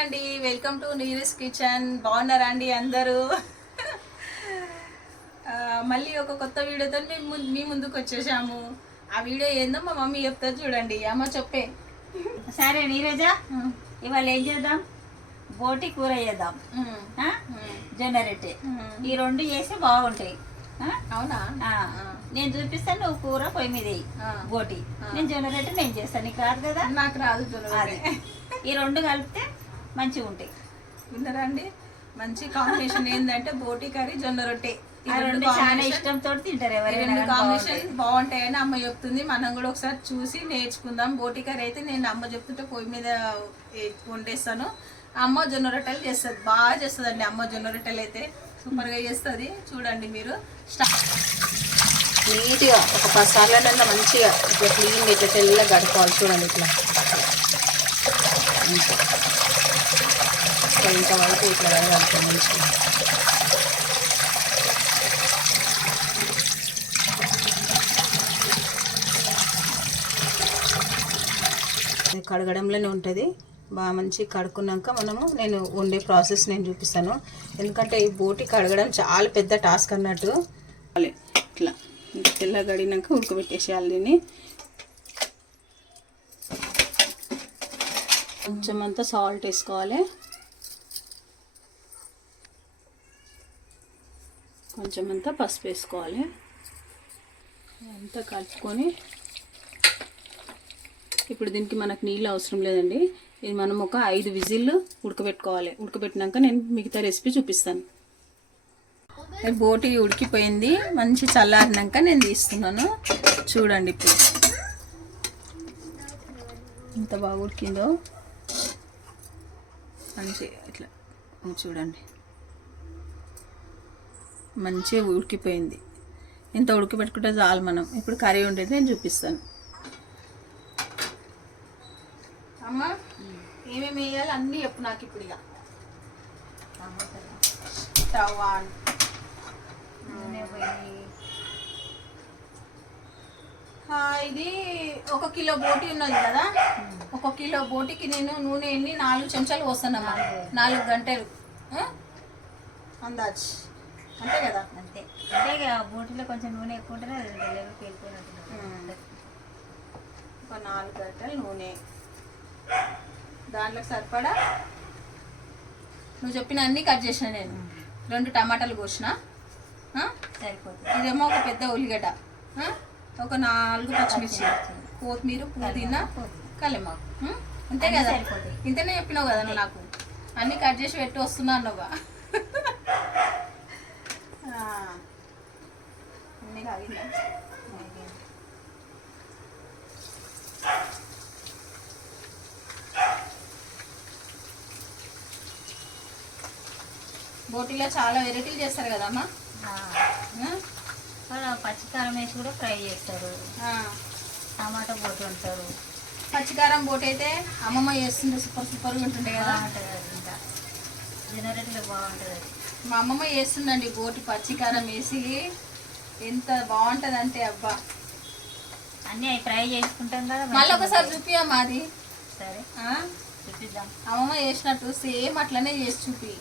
అండి, welcome to Neeraj kitchen. బాగున్నారా అండి అందరూ? మళ్ళీ ఒక కొత్త వీడియోతో మీ ముందుకు వచ్చేసాము. ఆ వీడియో ఏందో మా మమ్మీ చెప్తారు చూడండి. అమ్మ చెప్పే. సరే నీరజ, ఇవాళ ఏం చేద్దాం? బోటి కూర చేద్దాం. జొన్న రొట్టె ఈ రెండు చేస్తే బాగుంటాయి. అవునా? నేను చూపిస్తాను, నువ్వు కూర పొయ్యి మీద బోటి, నేను జొన్న రొట్టె నేను చేస్తాను. నీకు రాదు కదా? నాకు రాదు జొన్న రొట్టె. ఈ రెండు కలిపితే మంచిగా ఉంటాయి. విన్నారా అండి? మంచి కాంబినేషన్ ఏంటంటే బోటి కర్రీ, జొన్న రొట్టె. రెండు చాలా ఇష్టంతో తింటారు ఎవరైనా. కాంబినేషన్ బాగుంటాయని అమ్మ చెప్తుంది. మనం కూడా ఒకసారి చూసి నేర్చుకుందాం. బోటి కర్రీ అయితే నేను అమ్మ చెప్తుంటే పొయ్యి మీద వండేస్తాను. అమ్మ జొన్న రొట్టెలు చేస్తుంది, బాగా చేస్తుంది అండి. అమ్మ జొన్న రొట్టెలు అయితే సూపర్గా చేస్తుంది. చూడండి మీరు. నీట్గా ఒక 10 సార్లనన్నా మంచిగా ఇట్లా క్లీన్ ఇట్లా తెల్లగా గడుకోవాలి. చూడండి ఇట్లా ఇంతవరకు ఇట్లా కడగాలి మంచిగా. కడగడంలోనే ఉంటుంది. బాగా మంచి కడుక్కున్నాక నేను వండే ప్రాసెస్ నేను చూపిస్తాను. ఎందుకంటే ఈ బోటి కడగడం చాలా పెద్ద టాస్క్ అన్నట్టు. ఇట్లా తెల్ల గడినాక ఉడకబెట్టేసేయాలి. దీన్ని కొంచెం అంతా సాల్ట్ వేసుకోవాలి, కొంచెం అంతా పసుపు వేసుకోవాలి. అంతా కలుపుకొని ఇప్పుడు దీనికి మనకు నీళ్ళు అవసరం లేదండి. ఇది మనం ఒక 5 విజిల్లు ఉడకబెట్టుకోవాలి. ఉడకబెట్టినాక నేను మిగతా రెసిపీ చూపిస్తాను. బోటి ఉడికిపోయింది, మంచి చల్లారినాక నేను తీస్తున్నాను. చూడండి ఇప్పుడు ఎంత బాగా ఉడికిందో. మంచిగా ఇట్లా చూడండి, మంచిగా ఉడికిపోయింది. ఇంత ఉడకబెట్టుకుంటే చాలు మనం. ఇప్పుడు కర్రీ ఉండేది నేను చూపిస్తాను. అమ్మ ఏమేమి వేయాలి అన్నీ చెప్పు నాకు ఇప్పుడు. ఇక స్టవ్ ఆన్, ఇది 1 కిలో బోటి ఉన్నది కదా. 1 కిలో బోటికి నేను నూనె 4 చెంచాలు పోస్తానమ్మా. 4 గంటలు అందాజ్ అంతే కదా? అంతే. అంటే బోటిలో కొంచెం నూనె ఎక్కువ ఉంటుంది, అది వెళ్ళిపోయినట్టు. ఒక 4 గంటలు నూనె, దాంట్లోకి సరిపడా నువ్వు చెప్పిన అన్నీ కట్ చేసిన. నేను 2 టమాటాలు కోసిన, సరిపోతుంది. ఇదేమో ఒక పెద్ద ఉల్లిగడ్డ, ఒక 4 పచ్చిమిర్చి, కొత్తిమీర, పుదీనా, కలెమాకు. అంతే కదా? ఇంతనే చెప్పినావు కదా నువ్వు. నాకు అన్నీ కట్ చేసి పెట్టి వస్తున్నా అన్నావుగా. అన్నీ కాగిందా? బోటీలో చాలా వెరైటీలు చేస్తారు కదమ్మా. పచ్చికారం వేసి కూడా ఫ్రై చేస్తారు, టమాటా బోటి అంటారు. పచ్చికారం బోటి అయితే అమ్మమ్మ చేస్తుంటే సూపర్గా ఉంటుండే కదా. ఇంకా జనరేట్లో బాగుంటుంది అది. మా అమ్మమ్మ చేస్తుందండి బోటి పచ్చికారం వేసి, ఎంత బాగుంటుంది అంటే అబ్బా. అన్నీ ఫ్రై చేసుకుంటాం కదా. మళ్ళీ ఒకసారి చూపియమ్మా అది. సరే చూపిద్దాం. అమ్మమ్మ చేసినట్టు సేమ్ అట్లనే చేసి చూపి,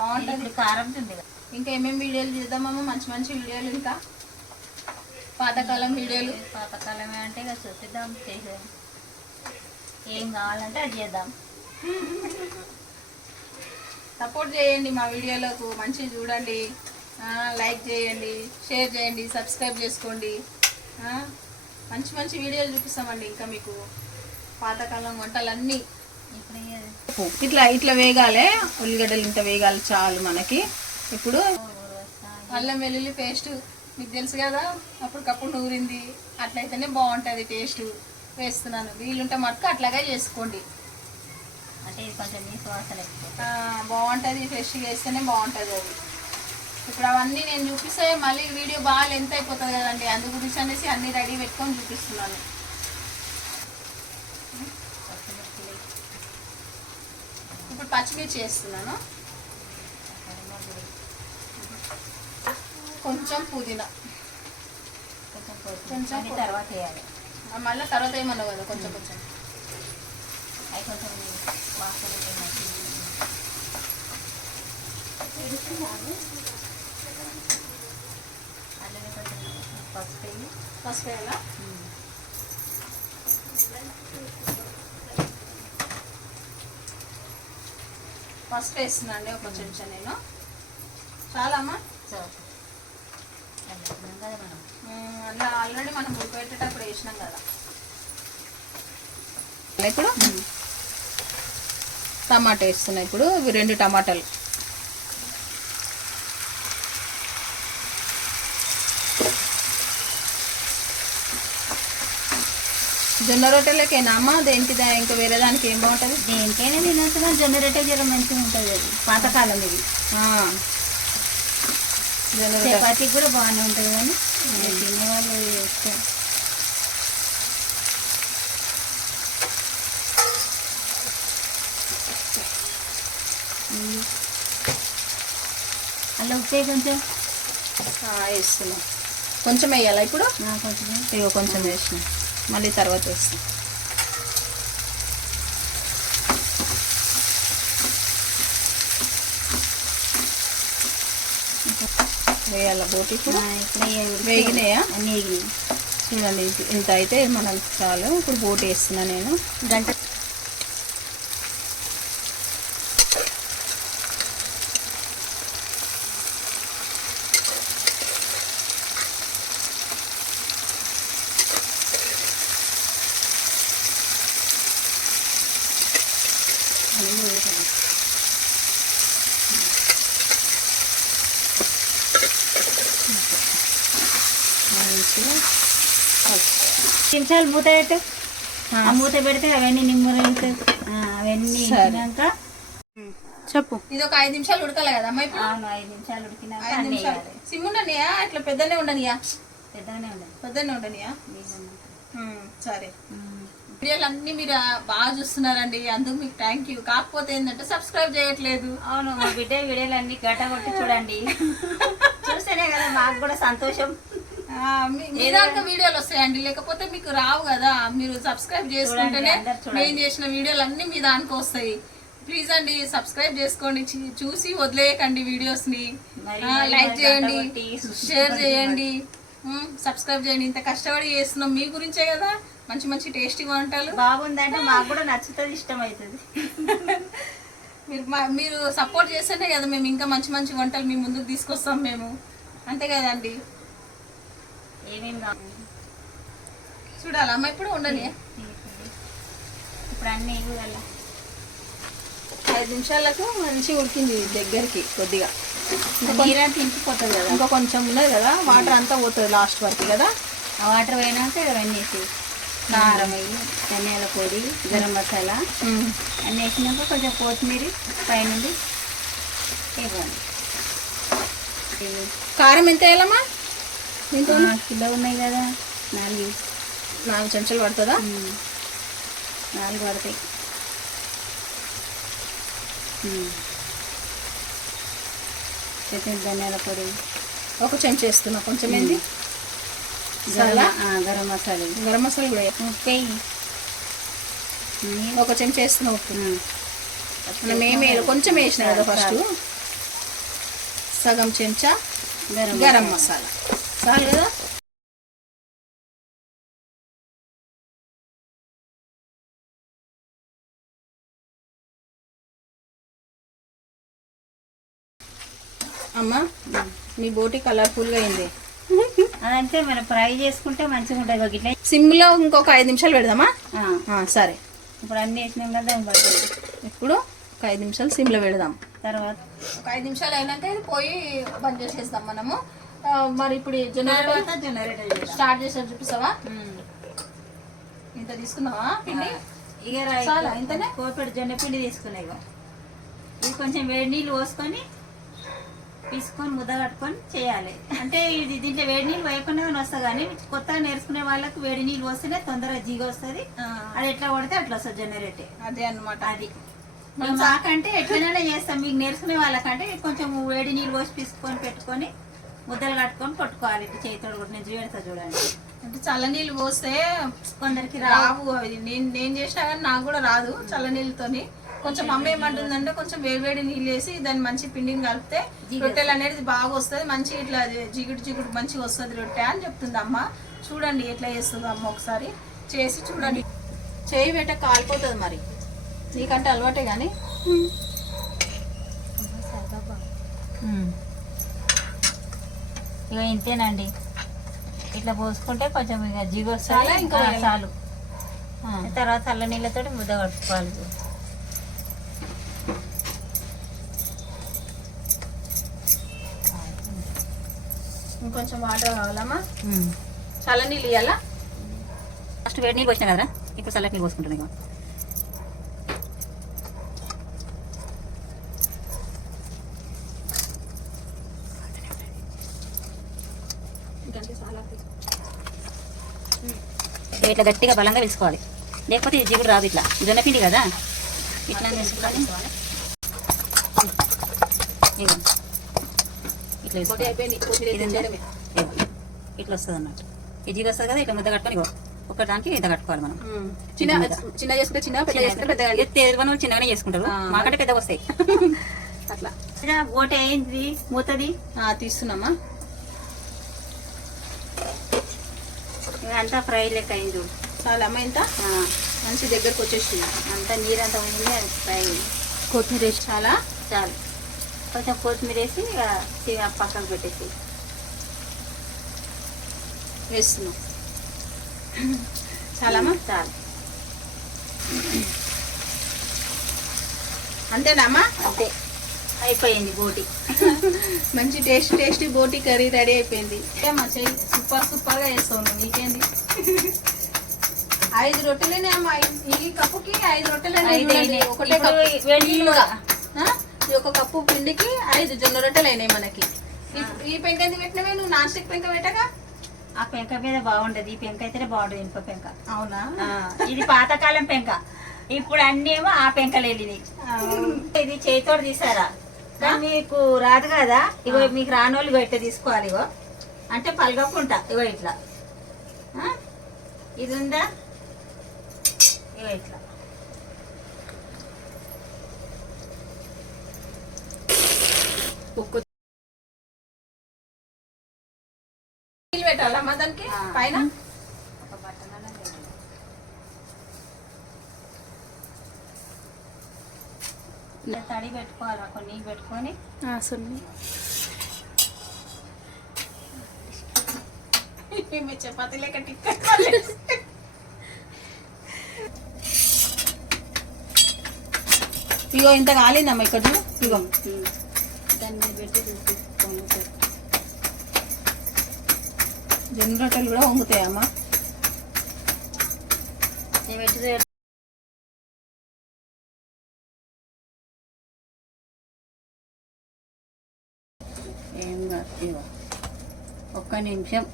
బాగుంటుంది. కారం తింది. ఇంకా ఏమేమి వీడియోలు చేద్దామమ్మ? మంచి మంచి వీడియోలు, ఇంకా పాతకాలం వీడియోలు. పాతకాలమే అంటే ఇక చూపిద్దాం, చేసేది. ఏం కావాలంటే అది చేద్దాం. సపోర్ట్ చేయండి మా వీడియోలకు, మంచిగా చూడండి, లైక్ చేయండి, షేర్ చేయండి, సబ్స్క్రైబ్ చేసుకోండి. మంచి మంచి వీడియోలు చూపిస్తామండి ఇంకా మీకు. పాతకాలం వంటలన్నీ ఇట్లా వేగాలి. ఉల్లిగడ్డలు ఇంత వేగాలి చాలు మనకి. ఇప్పుడు అల్లం వెల్లుల్లి పేస్ట్ మీకు తెలుసు కదా, అప్పటికప్పుడు నూరింది. అట్లయితేనే బాగుంటుంది టేస్ట్. వేస్తున్నాను, వీలుంటే మటుకు అట్లాగే చేసుకోండి. అంటే ఇది కొంచెం నీసు వాసన బాగుంటుంది, ఫ్రెష్గా వేస్తేనే బాగుంటుంది అది. ఇప్పుడు అవన్నీ నేను చూపిస్తే మళ్ళీ వీడియో బాగా లెంత్ అయిపోతుంది కదండి. అందు గురించి అనేసి అన్నీ రెడీ పెట్టుకొని చూపిస్తున్నాను. ఇప్పుడు పచ్చిమిర్చి వేస్తున్నాను, కొంచెం పుదీనా, కొంచెం తర్వాత వేయాలి. మళ్ళీ తర్వాత ఏమన్నావు కదా, కొంచెం కొంచెం అవి కొంచెం వాసన అలానే కొంచెం పసుపు వేయి. ఫస్ట్ వేయాలా? ఫస్ట్ వేస్తున్నాండి ఒక చెంచా నేను. చాలా అమ్మా. సో కదా మనం అలా ఆల్రెడీ మనం ఉడిపెట్టేటప్పుడు వేసినాం కదా. ఇప్పుడు టమాటా వేస్తున్నా. ఇప్పుడు ఇవి 2 టమాటాలు. జొన్న రొట్టెలకేనా అమ్మ? దేనికి ఇంకా వేరే దానికి ఏం బాగుంటుంది? దేనికైనా తినచ్చు, కానీ జొన్న రొట్టె జర మంచిగా ఉంటుంది. అది పాతకాలం ఇది. జొన్న రొట్టె చపాతీకి కూడా బాగానే ఉంటుంది, కానీ తినేవాళ్ళు ఇష్టం. అలా ఉప్పే కొంచెం వేస్తున్నాం. కొంచెం వేయాలా ఇప్పుడు? కొంచెం ఇగో కొంచెం వేసిన, మళ్ళీ తర్వాత వేస్తాం. వేయాలా బోటి ఇప్పుడు? వేగినాయా? అన్నీ వేగినాయి. చూడండి ఇంత అయితే మనం చాలు. ఇప్పుడు బోటి వేస్తున్నా నేను. గంట నిమిషాలు మూత పెట్టు. ఆ మూత పెడితే అవన్నీ నిమ్మలు అవన్నీ వేసినాక చెప్పు. ఇది ఒక 5 నిమిషాలు ఉడకాలి కదా అమ్మ? ఇప్పుడు 5 నిమిషాలు ఉడికినాక 5 నిమిషాలు సిమ్ ఉండనియా? అట్లా పెద్దనే ఉండనియా? పెద్దగానే ఉండాలి. పెద్దనే ఉండనియా? సరే. వీడియోలు అన్ని మీరు బాగా చూస్తున్నారండి, అందుకు మీకు థ్యాంక్ యూ. కాకపోతే ఏంటంటే సబ్స్క్రైబ్ చేయట్లేదు. అవును, మా బిడ్డ వీడియోలు అన్ని గట్ట కొట్టి చూడండి. చూస్తేనే కదా మాకు కూడా సంతోషం. మీ దాంట్లో వీడియోలు వస్తాయండి, లేకపోతే మీకు రావు కదా. మీరు సబ్స్క్రైబ్ చేసుకుంటేనే నేను చేసిన వీడియోలు అన్ని మీ దానికి వస్తాయి. ప్లీజ్ అండి సబ్స్క్రైబ్ చేసుకోండి, చూసి వదిలేయకండి వీడియోస్ ని. లైక్ చేయండి, షేర్ చేయండి, సబ్స్క్రైబ్ చేయండి. ఇంత కష్టపడి చేస్తున్నాం మీ గురించే కదా, మంచి మంచి టేస్టీ వంటలు. బాగుందంటే మాకు కూడా నచ్చుతుంది, ఇష్టం అవుతుంది. మీరు సపోర్ట్ చేస్తేనే కదా మేము ఇంకా మంచి మంచి వంటలు మీ ముందుకు తీసుకొస్తాం మేము, అంతే కదండి. ఏమేమి కావాలి చూడాలమ్మా? ఇప్పుడు ఉండని. ఇప్పుడు అన్నీ 5 నిమిషాలకు మంచిగా ఉడికింది దగ్గరికి. కొద్దిగా నీరంతా ఇంకిపోతుంది కదా, ఇంకా కొంచెం ఉన్నది కదా, వాటర్ అంతా పోతుంది లాస్ట్ వరకు కదా. ఆ వాటర్ పోయినాక ఇవన్నీ వేసి కారం వేయి, ధనియాల పొడి, గరం మసాలా అన్నీ వేసినాక కొంచెం కొత్తిమీర పైనుండి ఇవ్వండి. కారం ఎంత వేయాలమ్మా? దీంతో కిలో ఉన్నాయి కదా, 4 చెంచాలు పడుతుందా? 4 పడతాయి. ధనియాల పొడి 1 చెంచా వేస్తున్నా. కొంచెం ఏంది గరం మసాలా, గరం మసాలా కూడా ఉప్పు 1 చెంచా వేస్తున్నా. ఉప్పు మేము కొంచెం వేసిన కదా ఫస్ట్. సగం చెంచా గరం మసాలా చాలు కదా. అమ్మా మీ బోటి కలర్ఫుల్గా అయింది. అదంటే మనం ఫ్రై చేసుకుంటే మంచిగా ఉంటుంది. ఇట్లా సిమ్లో ఇంకొక 5 నిమిషాలు పెడదామా? సరే. ఇప్పుడు అన్నీ వేసినాం కదా, ఇప్పుడు ఒక 5 నిమిషాలు సిమ్లో పెడదాం. తర్వాత ఒక 5 నిమిషాలు అయినాక ఇది పోయి బంద్ చేసేస్తాం మనము. మరి ఇప్పుడు జొన్నరొట్టె స్టార్ట్ చేసారు, చూపిస్తావా? ఇంత తీసుకున్నావా పిండి? ఇక చాలా ఇంతనే కోపెడు జొన్న పిండి తీసుకున్నాయి. ఇది కొంచెం వేడి నీళ్ళు పోసుకొని తీసుకొని ముద్ద కట్టుకొని చేయాలి. అంటే ఇది దీంట్లో వేడి నీళ్ళు వేయకుండా వస్తుంది, కానీ కొత్తగా నేర్చుకునే వాళ్ళకి వేడి నీళ్ళు వస్తేనే తొందరగా జీగ వస్తుంది. అది ఎట్లా కొడితే అట్లా వస్తుంది జొన్నరొట్టె. అదే అన్నమాట. అది మాకంటే ఎట్లనైనా చేస్తాం, మీకు నేర్చుకునే వాళ్ళకంటే కొంచెం వేడి నీళ్ళు పోసి తీసుకొని పెట్టుకొని ముద్దలు కట్టుకొని కొట్టుకోవాలి. ఇటు చేతితో కూడా నేను చూపెడతా చూడండి. అంటే చల్ల నీళ్ళు పోస్తే కొందరికి రావు. అవి నేను చేసినా కానీ నాకు కూడా రాదు చల్ల నీళ్ళతోని. కొంచెం అమ్మ ఏమంటుందంటే కొంచెం వేడివేడి నీళ్ళు వేసి దాన్ని మంచి పిండిని కలిపితే రొట్టెలు అనేది బాగా వస్తుంది, మంచి ఇట్లా జిగుడు జిగుడు మంచిగా వస్తుంది రొట్టె అని చెప్తుంది అమ్మ. చూడండి ఎట్లా చేస్తుందో అమ్మ, ఒకసారి చేసి చూడండి. చేయి పెట్ట కాలిపోతుంది మరి, నీకంటే అలవాటే కానీ. ఇక ఇంతేనండి, ఇట్లా పోసుకుంటే కొంచెం ఇక జిగు చాలా వస్తుంది. ఇంకా చాలు. తర్వాత చల్ల నీళ్ళతో ముద్ద కట్టుకోవాలి. ఇంకొంచెం వాటర్ కావాలమ్మా, చల్ల నీళ్ళు ఇవ్వాలా. ఫస్ట్ వేడి నీళ్ళు పోసినా కదా, ఇప్పుడు చల్లటి నీళ్ళు పోసుకుంటున్నాయి. ఇట్లా గట్టిగా బలంగా పిలుచుకోవాలి, లేకపోతే ఇది జిగురు రాదు. ఇట్లా జొన్నపిండి కదా, ఇట్లా వేసుకొని ఇట్లా ఇట్లా వస్తుంది అన్నట్టు. ఈ జిగురు వస్తుంది కదా, ఇట్లా ముద్ద కట్టుకొని ఒక దానికి ఇంత కట్టుకోవాలి మనం. చిన్న చేసుకుంటే చిన్న, పెద్ద చేసుకుంటే పెద్దగా. వాళ్ళు చిన్నగానే చేసుకుంటారు, మాకంటే పెద్దగా వస్తాయి. అట్లా ఓటే అయింది, మూతది తీస్తున్నామా. అంతా ఫ్రై లెక్క అయింది చూడు. చాలా అమ్మ, ఇంత మంచి దగ్గరకు వచ్చేసింది. అంతా నీరంతా పోయింది, అది ఫ్రై కొత్తిమీర వేసి చాలా చాలు. కొంచెం కొత్తిమీర వేసి ఇక పక్కకు పెట్టేసి వేస్తున్నాం. చాలామా, చాలు. అంతేనామ్మా, అంతే అయిపోయింది బోటి. మంచి టేస్టీ బోటి కర్రీ రెడీ అయిపోయింది. ఏమా చెయ్యి, సూపర్గా చేస్తావు నీకేంది. 5 రొట్టెలేనే అమ్మా, ఈ కప్పుకి 5 రొట్టెలు. ఒకటే కప్పు ఇది ఒక కప్పు పిండికి 5 జొన్న రొట్టెలు అయినాయి మనకి. ఈ పెంక ఎందుకు పెట్టినవే నువ్వు? నాన్ స్టిక్ పెంక పెట్టగా. ఆ పెంక మీద బాగుంటది, ఈ పెంక అయితేనే బాగుంటది. ఇనుప పెంక. అవునా? ఇది పాతకాలం పెంక, ఇప్పుడు అన్ని ఏమో ఆ పెంకలు వెళ్ళినాయి. ఇది చేతితో తీసారా, కానీ మీకు రాదు కదా. ఇగో మీకు రానోళ్ళు ఇగో ఇట్లా తీసుకోవాలి. ఇగో అంటే పలగకుంటా, ఇగో ఇట్లా. ఇది ఉందా, ఇగో ఇట్లా. నీళ్ళు పెట్టాలమ్మా దానికి పైన. ఒక బట్టన తడి పెట్టుకోవాలి, కొన్ని నీళ్ళు పెట్టుకొని. చపాతీ లెక్క టిక్. ఇగో ఇంత కాలిందమ్మా ఇక్కడ. ఇగో దాన్ని మీద పెట్టి జొన్న రొట్టెలు కూడా వంగుతాయమ్మా. నేను పెట్టి ఏం కాదు. ఒక్క నిమిషం.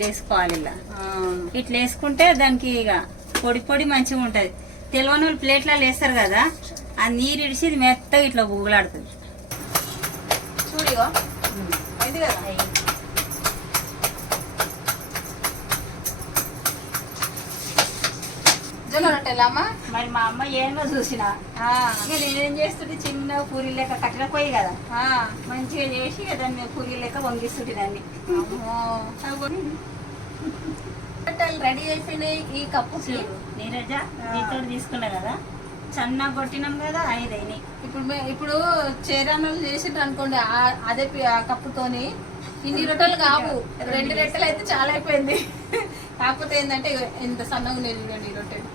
వేసుకోవాలి ఇలా. ఇట్లా వేసుకుంటే దానికి ఇక పొడి పొడి మంచిగా ఉంటుంది. తెలియని వాళ్ళు ప్లేట్లలో వేస్తారు కదా, ఆ నీరు ఇడిచి ఇది మెత్తగా ఇట్లా ఊగలాడుతుంది. చూడిగో అయింది కదా. జొన్న రొట్టెలమ్మా. మరి మా అమ్మ ఏమో చూసిన నేనేం చేస్తుంటే చిన్న పూరి లెక్క కట్టిన పోయి కదా, మంచిగా చేసి దాన్ని పూరి లెక్క వంగిస్తుంటే దాన్ని. రొట్టెలు రెడీ అయిపోయినాయి. ఈ కప్పుకి నీరజ దీంతో తీసుకున్నా కదా, సన్న కొట్టినాం కదా, 5 అయినాయి. ఇప్పుడు చేరానోళ్ళు చేసిండ్రు అనుకోండి, అదే కప్పుతోని ఇన్ని రొట్టెలు కావు, 2 రొట్టెలు అయితే చాలా అయిపోయింది. కాకపోతే ఏంటంటే ఎంత సన్నగా ఉన్నాయి చూడండి ఈ రొట్టెలు.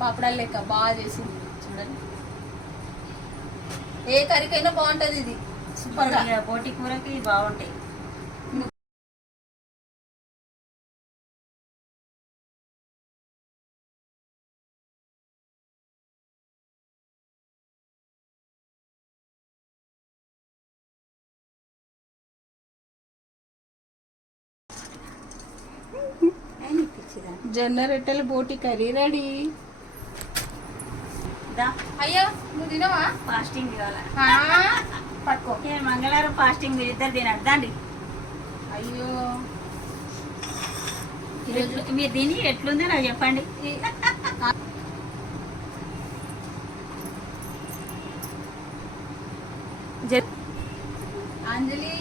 పాపడాలు లెక్క బాగా చేసింది చూడండి. ఏ కర్రీకైనా బాగుంటుంది ఇది, సూపర్గా. బోటి కూరకి బాగుంటాయి. జొన్న రొట్టెలు బోటి కర్రీ రెడీ. దా అయ్యో నువ్వు తినవా? ఫాస్టింగ్ ఇవాళ పట్టుకో. మంగళవారం ఫాస్టింగ్ మీరు ఇద్దరు తినండి దండి. అయ్యో మీరు తిని ఎట్లుందో నాకు చెప్పండి. అంజలి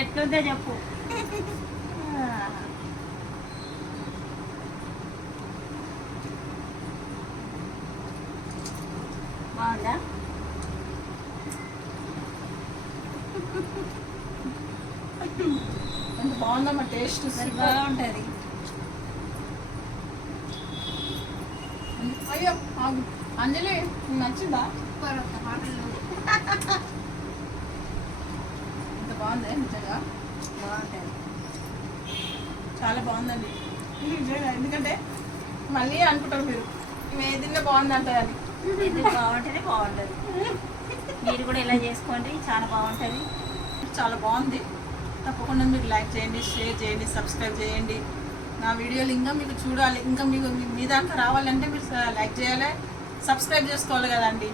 ఎట్లుందో చెప్పు. బాగుందా? ఎంత బాగుందమ్మా టేస్ట్. మరి బాగుంటుంది. అయ్యో ఆగు. అంజలి నీకు నచ్చిందా? ఎంత బాగుంది నిజంగా, బాగుంటుంది. చాలా బాగుందండి నిజంగా. ఎందుకంటే మళ్ళీ అనుకుంటారు మీరు ఇవి ఏదైనా బాగుంది అంటారని. ఎందుకు బాగుంటుంది? బాగుంటుంది. మీరు కూడా ఇలా చేసుకోండి, చాలా బాగుంటుంది. చాలా బాగుంది. తప్పకుండా మీరు లైక్ చేయండి, షేర్ చేయండి, సబ్స్క్రైబ్ చేయండి. నా వీడియోలు ఇంకా మీకు చూడాలి, ఇంకా మీకు మీ దాంట్లో రావాలంటే మీరు లైక్ చేయాలి, సబ్స్క్రైబ్ చేసుకోవాలి కదండి.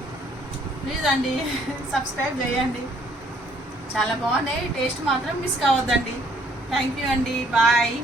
ప్లీజ్ అండి సబ్స్క్రైబ్ చేయండి. చాలా బాగున్నాయి. టేస్ట్ మాత్రం మిస్ కావద్దండి. థ్యాంక్ యూ అండి. బాయ్.